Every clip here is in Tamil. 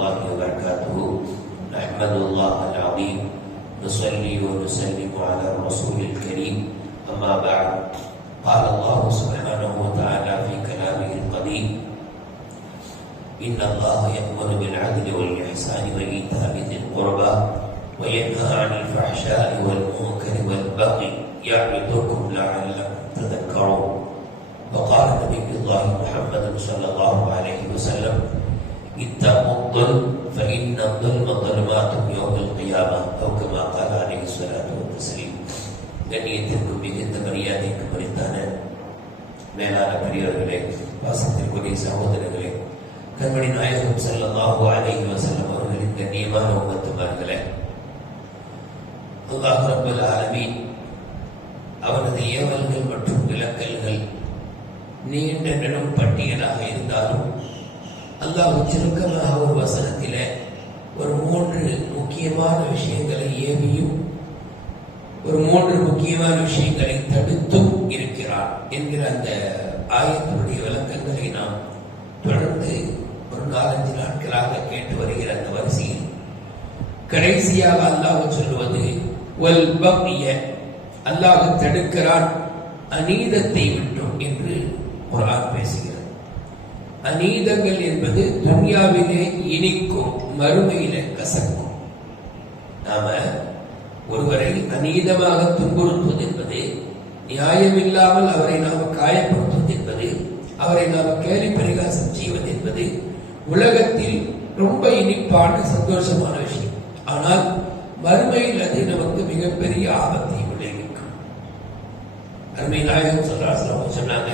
الله وبركاته. نحمد الله العظيم نصلي ونسلم على الرسول الكريم. أما بعد، قال الله سبحانه وتعالى في كلامه القديم: إن الله يأمر بالعدل والإحسان وإيتاء ذي القربى وينهى عن الفحشاء والمنكر والبغي يعظكم لعلكم تذكرون. وقال نبي الله محمد صلى الله عليه وسلم: اتقوا الظلم فإن الظلم ظلمات يوم القيامة، أو كما قال عليه الصلاة والتسليم. கண்ணியத்திற்கும் மிகுந்த மரியாதைக்கு மரித்தான மேலான பெரியவர்களே, வாசத்திற்குரிய சகோதரர்களே, கண்மணி நாயகம் ஸல்லல்லாஹு அலைஹி வஸல்லம் அவர்களின் கண்ணியமான உம்மத்துமார்களே, அல்லாஹ் ரப்பல் ஆலமீன் அவனது ஏவல்கள் மற்றும் விலக்கல்கள் நீண்ட நெடும் பட்டியலாக இருந்தாலும் அல்லாஹ் சுருக்கமாக ஒரு வசனத்திலே ஒரு 3 முக்கியமான விஷயங்களை ஏவியும் ஒரு 3 முக்கியமான விஷயங்களை தடுத்தும் இருக்கிறார் என்கிற அந்த ஆயத்தினுடைய விளக்கங்களை நாம் தொடர்ந்து ஒரு 4-5 நாட்களாக கேட்டு வருகிற அந்த வரிசையில் கடைசியாக அல்லாஹ் சொல்வது வல் பக்ய, அல்லாஹ் தடுக்கிறான் அநீதத்தை விட்டும் என்று குர்ஆன் பேசுகிறது. அநீதங்கள் என்பது துன்யாவிலே இனிக்கும், மறுமையிலே கசக்கும். நாம ஒருவரை அநீதமாக துன்புறுத்துவது என்பது, நியாயமில்லாமல் அவரை நாம் காயப்படுத்துவது என்பது, அவரை நாம் கேலி பரிகாசம் செய்வது என்பது உலகத்தில் ரொம்ப இனிப்பான சந்தோஷமான விஷயம். ஆனால் மறுமையில் அது நமக்கு மிகப்பெரிய ஆபத்தை விளைவிக்கும். அருமை நாயகம் சொன்னாங்க,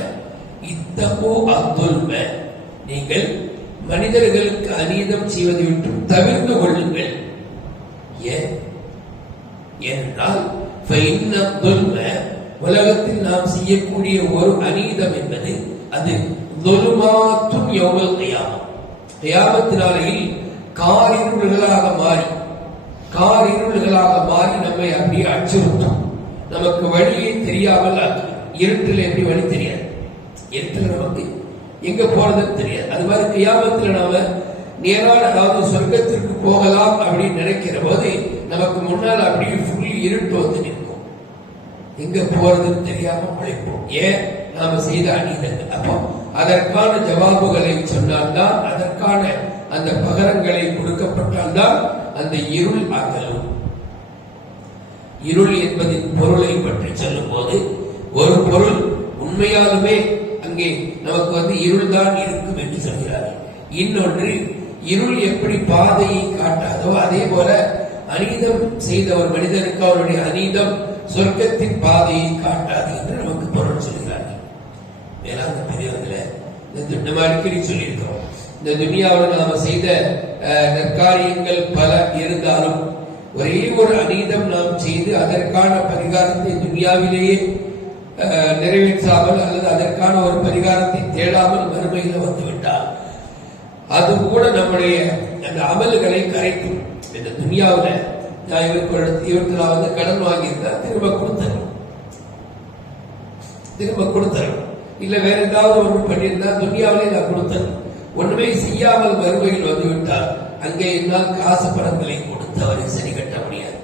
இத்தகூ அத்துல்ம, நீங்கள் மனிதர்களுக்கு அநீதம் செய்வதை விட்டு தவிர்த்து கொள்ளுங்கள். ஏனென்றால் உலகத்தில் நாம் செய்யக்கூடிய ஒரு அநீதம் என்பது அது ظُلُمَاتٌ يَوْمَ الْقِيَامَةِ, கியாமத் நாளையில் காரிருள்களாக மாறி நம்மை அப்படியே அச்சுறுத்தும். நமக்கு வழியே தெரியாமல் இருட்டில் எப்படி வழி தெரியாது, இருட்டில் நமக்கு எங்க போறதுன்னு தெரியாது. அது மாதிரி கியாமத்துல நாம நேரான, அதாவது சொர்க்கத்திற்கு போகலாம் அப்படின்னு நினைக்கிற போது நமக்கு முன்னால் அப்படியே ஃபுல்லி இருட்டு வந்து நிற்கும். எங்க போறதுன்னு தெரியாம உழைப்போம். ஏன்? நாம செய்த அநீதங்கள். அப்போ அதற்கான ஜவாபுகளை சொன்னால்தான், அதற்கான அந்த பகரங்களை கொடுக்கப்பட்டால்தான் அந்த இருள் அகலும். இருள் என்பதின் பொருளை பற்றி சொல்லும் போது, ஒரு பொருள் உண்மையாலுமே அங்கே நமக்கு இருள் தான் இருக்கும் என்று சொல்கிறார்கள். இன்னொன்று, இருள் எப்படி பாதையை காட்டாதோ அதே போல அநீதம் செய்த ஒரு மனிதனுக்கு அவருடைய அநீதம் சொர்க்கத்தின் பாதையை காட்டாது என்று நமக்கு பொருள் சொல்கிறார்கள். மேலான பெரியவர்களே, நம்ம அடிக்கடி சொல்லியிருக்கிறோம், இந்த துனியாவில் நாம செய்த நற்காரியங்கள் பல இருந்தாலும் ஒரே ஒரு அநீதம் நாம் செய்து அதற்கான பரிகாரத்தை துனியாவிலேயே நிறைவேற்றாமல் அல்லது அதற்கான ஒரு பரிகாரத்தை தேடாமல் மறுமையில் வந்துவிட்டால் அது கூட நம்முடைய அந்த அமல்களை கரைக்கும். இந்த துனியாவில் நான் இவருக்கு நான் கடன் வாங்கியிருந்தா திரும்ப கொடுத்தரணும், இல்ல வேற ஏதாவது ஒன்று பண்ணியிருந்தா துனியாவிலே நான் கொடுத்தரணும். ஒண்ணுமே செய்யாமல் மறுமையில் வந்துவிட்டால் அங்கே என்னால் காசு பணங்களை கொடுத்து அவரை சரி கட்ட முடியாது.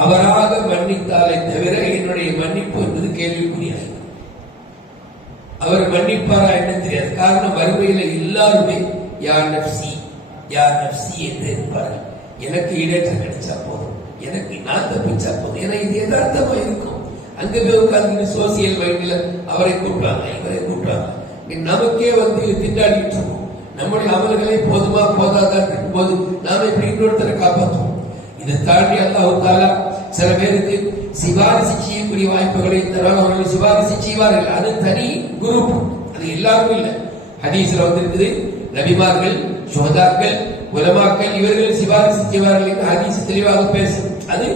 அவராக மன்னித்தாலே தவிர என்னுடைய மன்னிப்பு என்பது கேள்விக்குரியாது. அவர் மன்னிப்பாரா என்ன தெரியாது. காரணம், மறுமையில எல்லாருமே யார் நப்சி என்று இருப்பார்கள். எனக்கு ஈடேற்றம் கிடைச்சா போதும், எனக்கு நான் தப்பிச்சா போதும். ஏன்னா இது யதார்த்தமா இருக்கும். அங்க போய் உட்கார்ந்து சோசியல் மைண்ட்ல அவரை கூப்பிட்டாங்க, இவரை கூப்பிட்டாங்க, நமக்கே திண்டாடிட்டு இருக்கோம். நம்முடைய அமல்களை போதுமா போதாதான் இருக்கும்போது நாம எப்படி இன்னொருத்தரை காப்பாற்றுவோம்? இதை தாண்டி அல்லாஹ் தஆலா சில பேருக்கு சிபாரிசு செய்யக்கூடிய வாய்ப்புகளை தரால் அவர்கள் சிபாரிசு செய்வார்கள். அது தனி குரூப், அது எல்லாரும் இல்லை. ஹதீஸ்ல வந்திருக்குது, நபிமார்கள், சுஹதாக்கள், உலமாக்கள் இவர்கள் சிபாரிசு செய்வார்கள் என்று ஹதீஸ் தெளிவாக பேசும். அது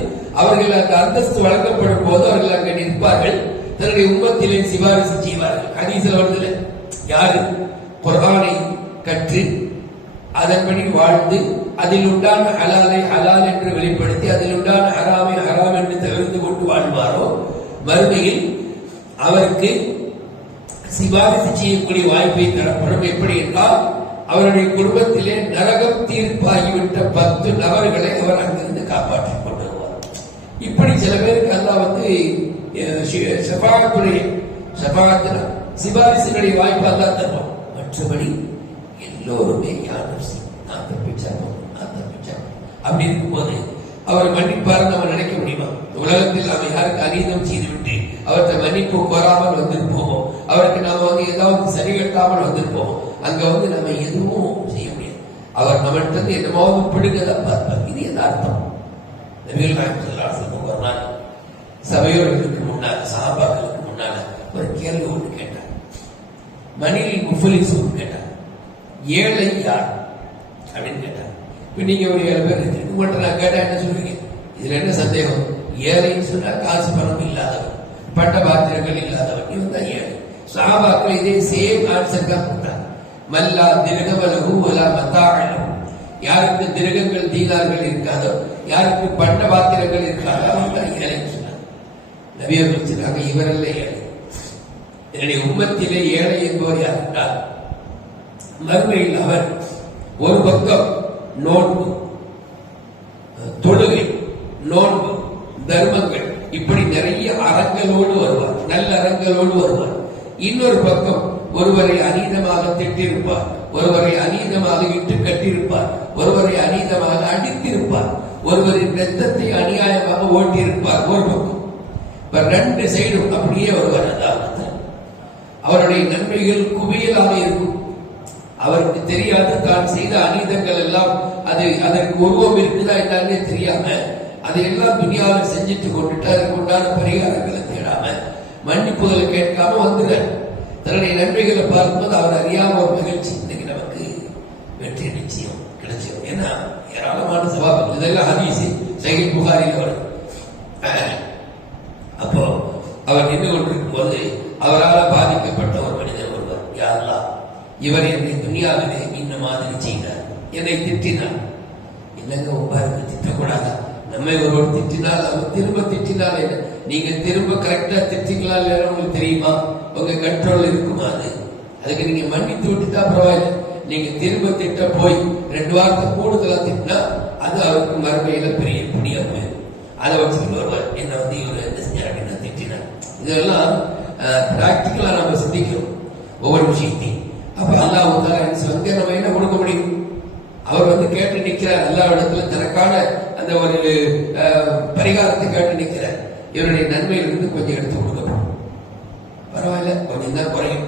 அவர்கள் அந்த அந்தஸ்து வழங்கப்படும் போது அவர்கள் அங்கே நிற்பார்கள், தன்னுடைய உம்மத்திலே சிபாரிசு செய்வார்கள். ஹதீஸ்ல வருதுல, யாரு குர்ஆனை கற்று அதன்படி வாழ்ந்து அதில் உண்டான ஹலாலை ஹலால் என்று வெளிப்படுத்தி அதில் உண்டான ஹராமை ஹராம் என்று தவிர்த்து கொண்டு வாழ்வாரோ மறுமையில் அவருக்கு சிபாரிசு செய்யக்கூடிய வாய்ப்பை தரப்படும். எப்படி என்றால், அவருடைய குடும்பத்திலே நரகம் தீர்ப்பாகிவிட்ட 10 நபர்களை அவர் அங்கிருந்து காப்பாற்றிக் கொண்டு வருவார். இப்படி சில பேருக்கு அல்லாஹ் சிபாரிசுடைய வாய்ப்பு அல்லாஹ் தருவோம். மற்றபடி எல்லோருமே நான் தப்பிச்சாங்க அப்படி இருக்கும்போது அவர் மன்னிப்பார் நம்ம நினைக்க முடியுமா? உலகத்தில் நாம யாருக்கு அநீதம் செய்துவிட்டு அவர்கிட்ட மன்னிப்பு கோராமல் வந்திருப்போமோ, அவருக்கு நாம ஏதாவது சரி கட்டாமல் வந்திருப்போமோ, அங்க நம்ம எதுவும் செய்ய முடியாது. அவர் நம்மகிட்ட என்னமாவது பிடுங்கதான் பார்ப்பார். இது யதார்த்தம். நபிகள் நாயகம் ஸல்லல்லாஹு அலைஹி வஸல்லம் ஒரு நாள் சபையோர்களுக்கு முன்னால, சஹாபாக்களுக்கு முன்னால ஒரு கேள்வி ஒன்று கேட்டார். மனில் முஃபலிஸும் கேட்டார், ஏழை யார் அப்படின்னு கேட்டார். இப்ப நீங்க ஒரு 7 பேர் இருக்கு, உங்கள்கிட்ட நான் கேட்டா என்ன சொல்றீங்க? இதுல என்ன சந்தேகம்? ஏழைன்னு சொன்னா காசு பணம் இல்லாதவன், பட்ட பாத்திரங்கள் இல்லாதவன், இவன் தான் ஏழை. சஹாபாக்கள் இதே சேம் ஆன்சர் தான் கொடுத்தாங்க. மல்லா திரகமலஹு வலா மதாஅலஹு, யாருக்கு திரகங்கள் தீனார்கள் இருக்காதோ, யாருக்கு பட்ட பாத்திரங்கள் இருக்காதோ அவன் தான் ஏழைன்னு சொன்னாங்க. நபி அவர்கள் சொன்னாங்க, இவரல்ல ஏழை. என்னுடைய உம்மத்திலே ஏழை என்பவர் யார் என்றால், மறுமையில் அவர் ஒரு பக்கம் நோன்பு, தொழுகை, நோன்பு, தர்மங்கள், இப்படி நிறைய அறங்களோடு வருவார், நல்ல அறங்களோடு வருவார். இன்னொரு பக்கம் ஒருவரை அநீதமாக திட்டிருப்பார், ஒருவரை அநீதமாக இட்டு கட்டியிருப்பார், ஒருவரை அநீதமாக அடித்திருப்பார், ஒருவரின் ரத்தத்தை அநியாயமாக ஓட்டியிருப்பார். ஒரு பக்கம் 2 சைடும் அப்படியே வருவார். அதாவது அவருடைய நன்மைகள் குவியலாக இருக்கும். அவருக்கு தெரியாது தான் செய்த அநீதங்கள் எல்லாம் அதற்கு உருவம் இருக்குதா என்னன்னே தெரியாம அதையெல்லாம் துனியாவில் செஞ்சுட்டு கொண்டுட்டு அதற்கு உண்டான பரிகாரங்களை தேடாம மன்னிப்புகளை கேட்காம வந்துடுறார். தன்னுடைய நன்மைகளை பார்க்கும்போது அவர் அறியாம ஒரு மகிழ்ச்சி, இன்னைக்கு நமக்கு வெற்றி நிச்சயம் கிடைச்சது. ஏன்னா ஏராளமான சவாபங்கள், இதெல்லாம் ஹதீஸ் சஹீஹ் புகாரியில் வருது. அப்போ அவர் நின்று கொண்டிருக்கும் போது அவரால் பாதிக்கப்பட்ட ஒரு மனிதர் ஒருவர், யா அல்லாஹ், இவர் என்னை துனியாவிலே இந்த மாதிரி செய்தார், என்னை திட்டினார். என்னங்க உபாருக்கு திட்டக்கூடாதா? நம்மை ஒருவர் திட்டினால் அவர் திரும்ப திட்டினால் என்ன? நீங்க திரும்ப கரெக்டா திட்டிங்களா இல்லையா உங்களுக்கு தெரியுமா? உங்க கண்ட்ரோல் இருக்குமா? அதுக்கு நீங்க மன்னித்து விட்டுட்டா பரவாயில்ல. நீங்க திரும்ப திட்ட போய் 2 வாரத்தை கூடுதலா திட்டினா அது அவருக்கு மறுமையில பெரிய புண்ணியம். அதை வச்சுட்டு வருவார், என்ன இவர் என்ன செஞ்சார் அப்படின்னா திட்டினார். இதெல்லாம் பிராக்டிக்கலா நம்ம சிந்திக்கிறோம் ஒவ்வொரு விஷயத்தையும். அப்ப அல்லாஹ் வந்து நம்ம என்ன கொடுக்க முடியும்? அவர் கேட்டு நிற்கிறார், அல்லாஹ் இடத்துல தனக்கான அந்த ஒரு பரிகாரத்தை கேட்டு நிற்கிறார். இவருடைய நன்மையிலிருந்து கொஞ்சம் எடுத்து கொடுக்கப்படும், பரவாயில்ல, கொஞ்சம் தான் குறையும்,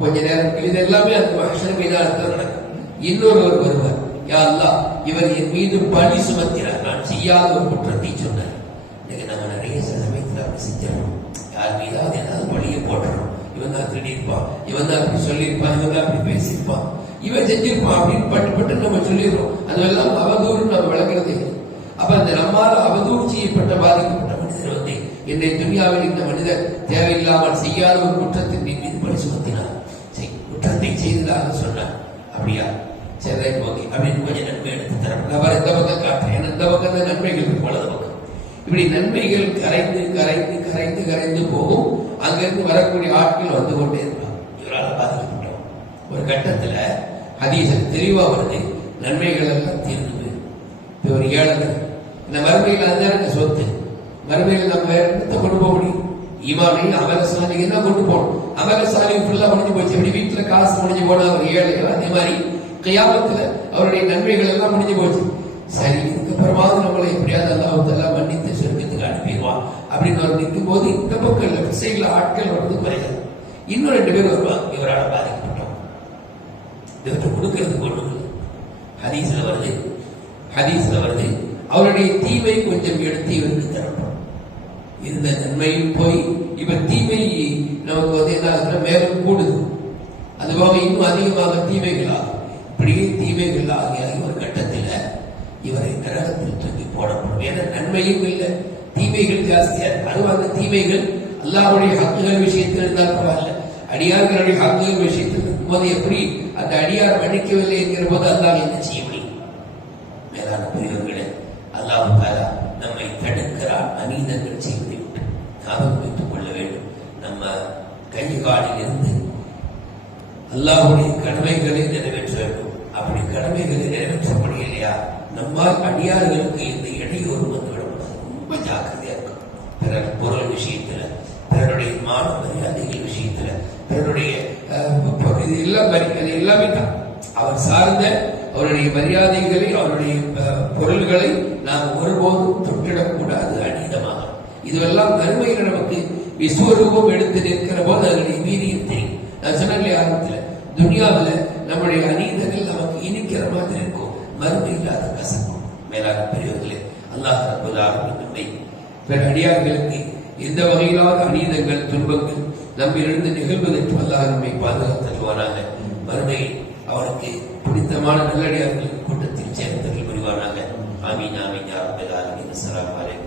கொஞ்ச நேரம். இது எல்லாமே அந்த மஹ்ஷர் மைதானத்தில் நடக்கும். இன்னொருவர் வருவார், யா அல்லாஹ், இவர் என் மீது பழி சுமத்தினார், நான் செய்யாத ஒரு குற்றத்தை சொன்னார். இன்னைக்கு நம்ம நிறைய சில சமயத்தில் அப்படி செஞ்சிடணும், யார் மீதாவது ஏதாவது பழியை போட்டுறோம். இவன் தான் திருடியிருப்பான், இவன் தான் அப்படி சொல்லியிருப்பான், இவன் தான் அப்படி பேசியிருப்பான், இவன் செஞ்சிருப்பான் அப்படின்னு பட்டு நம்ம சொல்லிடுறோம். அதெல்லாம் அவதூறு நம்ம விளங்குறதே இல்லை. அப்ப அந்த நம்மால் அவதூறு செய்யப்பட்ட பாதிக்கப்பட்ட மனிதர் என்னை துனியாவில் இந்த மனிதர் தேவையில்லாமல் செய்யாத ஒரு குற்றத்தின் மீது பழி சுமத்தினார், குற்றத்தை செய்ததாக சொன்னார். அப்படியா, சரி ஓகே அப்படின்னு கொஞ்சம் நன்மை எடுத்து தரப்பட அவர் எந்த பக்கம் காட்டுறேன், எந்த பக்கம் தான் நன்மைகள் இருக்கும், வலது பக்கம். இப்படி நன்மைகள் கரைந்து கரைந்து கரைந்து கரைந்து போகும். அங்கிருந்து வரக்கூடிய ஆட்கள் வந்து கொண்டே இருப்பாங்க. இவரால் பாதிக்கப்பட்டோம். ஒரு கட்டத்துல ஹதீஸில் தெளிவா வருது, நன்மைகள் எல்லாம் தீர்ந்து ஒரு ஏழை இந்த மறுமையில் அதுதான் சொத்து. மறுமையில் நம்ம வேற கொண்டு போக முடியும்? ஈமானை அமலசாலிக்கு தான் கொண்டு போகணும். அமலசாலி ஃபுல்லா முடிஞ்சு போச்சு. எப்படி வீட்டுல காசு முடிஞ்சு போனா அவர் ஏழையோ, அதே மாதிரி கியாமத்துல அவருடைய நன்மைகள் எல்லாம் முடிஞ்சு போச்சு. சரி, இதுக்கப்புறமாவது நம்மளை எப்படியாவது அல்லாஹ் மன்னித்து சொர்க்கத்துக்கு அனுப்பிடுவான் அப்படின்னு அவர் நிற்கும் போது இந்த பக்கம் விவசாயிகள ஆட்கள் வந்து குறையாது. இன்னும் 2 பேர் வருவாங்க, இவரால் பாதிக்கப்பட்டோம், இவற்றை கொடுக்கறதுக்கு ஒண்ணும் இல்லை. ஹதீஸ்ல வருது அவருடைய தீமை கொஞ்சம் எடுத்து இவருக்கு தரப்படும். இருந்த நன்மையும் போய் இவர் தீமை நமக்கு என்ன மேலும் கூடுது. அதுவாக இன்னும் அதிகமாக தீமைகள் ஆகும். இப்படியே தீமைகள் ஆகிய ஒரு கட்டத்தில் இவரை நரகத்தில் தூக்கி போடப்படும். ஏன்னா நன்மையும் இல்லை, தீமைகள் ஜாஸ்தியா இருக்கு. அதுவும் அந்த தீமைகள் அல்லாஹ்வுடைய ஹக்குகள் விஷயத்தில் இருந்தால் பரவாயில்ல, அடியார்களுடைய ஹக்குகள் விஷயத்தில் இருக்கும்போது எப்படி அந்த அடியார் மன்னிக்கவில்லை என்கிற போது அல்லாஹ் என்ன செய்ய முடியும்? மேலான பெரியவர்களே, அல்லாஹ் தஆலா நம்மை தடுக்கிறார் அநீதங்கள் செய்வதை விட்டு. ஞாபகம் வைத்துக் கொள்ள வேண்டும், நம்ம கை காலில் இருந்து அல்லாஹ்வுடைய கடமைகளை நிறைவேற்ற வேண்டும். அப்படி கடமைகளை நிறைவேற்ற முடியலையா, நம்மால் அடியார்களுக்கு இந்த இடையூறு வந்துவிடும். ரொம்ப ஜாக்கிரதையா இருக்கும். பிறர் பொருள் விஷயத்துல, பிறருடைய மான மரியாதைகள் விஷயத்துல, பிறருடைய இது எல்லாமே தான். அவர் சார்ந்த அவருடைய மரியாதைகளை, அவருடைய பொருள்களை நாம் ஒருபோதும் தொட்டிடக்கூடாது அநீதமாக. இதுவெல்லாம் நன்மைகள் நமக்கு விஸ்வரூபம் எடுத்து நிற்கிற போது அதனுடைய வீரியம் தெரியும். நான் சொன்னேன் ஆரம்பத்துல, துனியாவில் நம்முடைய அநீதங்கள் நமக்கு இனிக்கிற மாதிரி இருக்கும், மறுமை இல்லாத கசக்கும். மேலான பெரியவர்களே, அல்லாஹ் ரப்பல் ஆலமீன் நம்மை பிற அடியார்களுக்கு எந்த வகையிலான அநீதங்கள் துன்பங்கள் நம்மிலிருந்து நிகழ்வதற்கு அல்லாஹ் நம்மை பாதுகாத்துவானாக. மறுமையில் அவனுக்கு பிடித்தமான நல்லடியார்களின் கூட்டத்தில் சேர்ந்தவர்கள் புரிவானாக. ஆமீன் ஆமீன் யா ரப்பல் ஆலமீன். அஸ்ஸலாமு அலைக்கும்.